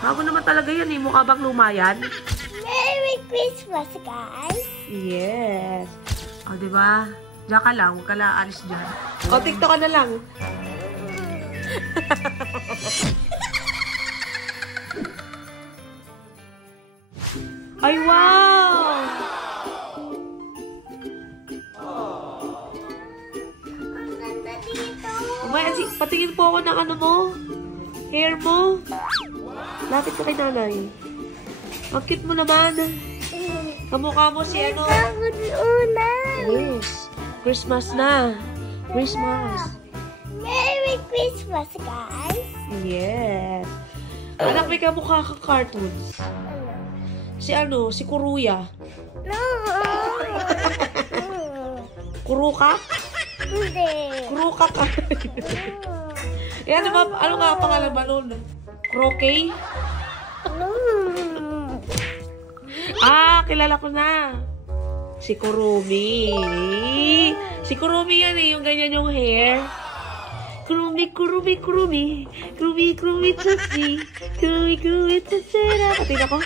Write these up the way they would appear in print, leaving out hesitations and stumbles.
Bago naman talaga yan eh. Mukha bang luma yan? Merry Christmas, guys! Yes. O, diba? Diyan ka lang. Huwag ka lang alis dyan. O, TikTok ka na lang. Ay, wow! Ang ganda dito! Patingin po ako ng ano mo. Hair mo. Lapit ka kay nanay. Ang cute mo naman. Kamukha mo si ano. Yes. Christmas na. Christmas. Merry Christmas, guys! Yes. Anak, may kamukha kang cartoons. Si ano? Si Kuruya. No! Kuruka? Hindi! Kuruka ka. Eh, ano ba? Ano nga pangalan ba nun? Croquet? No! Ah, kilala ko na. Si Kurumi. Si Kurumi yan eh, yung ganyan yung hair. Kurumi, kurumi, kurumi. Kurumi, kurumi, tutsi. Kurumi, kurumi, tutsira. Katina ko.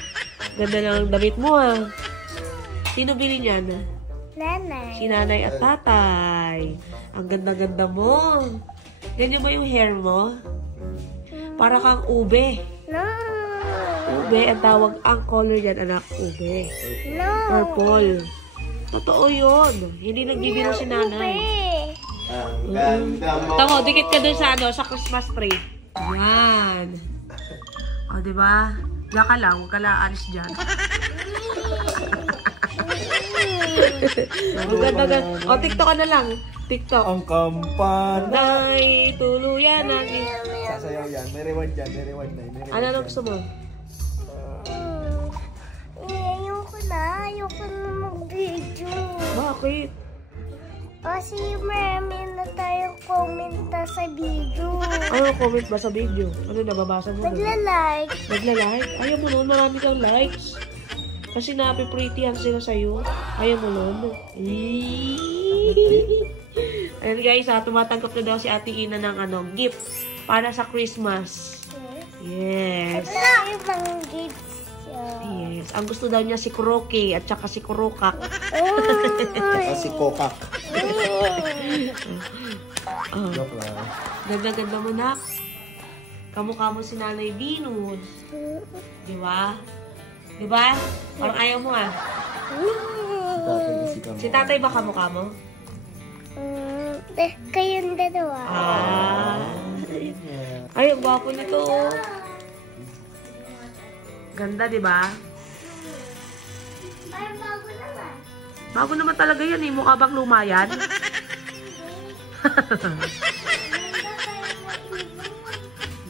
Ganda ng damit mo ah. Sino bili niyan? Nanay. Si nanay at tatay. Ang ganda-ganda mo. Ganyan ba yung hair mo? Para kang ube. No! Ube, ang tawag, ang color yan, anak, ube. No! Purple. Totoo yun. Hindi nagbibiro si nanay. Ube. Ang ganda mo. Tamo, dikit ka dun sa ano, sa Christmas tree. Yan. O, diba? Diyan ka lang, huwag ka lang alis dyan. Ang ganda-ganda. O, TikTok ka na lang. TikTok. Ang kampana. Nay, tuluyan natin. Sasayaw yan. May reward yan. May reward na. May reward Ano yan. na gusto mo? Ayoko na mag-video. Bakit? Kasi marami na tayong komenta sa video. Ano comment ba sa video? Ano nababasa mo? Nagla-like. Nagla-like? Ayaw mo nun, marami kang likes. Kasi nape-prettyhan sila sa'yo. Ayaw mo nun. Ayan guys, tumatanggap na daw si Ate Ina ng ano, gift para sa Christmas. Yes. Wala ibang gifts siya. Yes. Ang gusto daw niya si Kuroki at saka si Kurokak. Si Kokak. Oh. Joke lang. Ganda-ganda mo, nak. Kamukha mo si Nanay Venus. Di ba? Di ba? Parang ayaw mo ah. Si tatay ba kamukha mo? Kayong dalawa. Ay, ang gwapo nito. Ganda, di ba? Parang bago naman. Bago naman talaga yan eh. Mukha bang luma yan?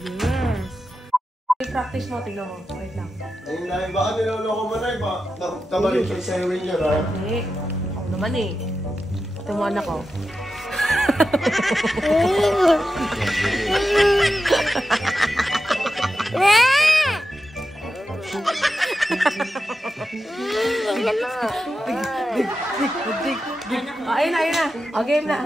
Yes. I-practice mo, tingnan mo. Wait lang. Ayun na, baka niloloko mo na iba. Tabalin siya sa ewing niya, ha? Hindi. Ako naman eh. Ito mo anak ko. Ayun na, ayun na. O, game na.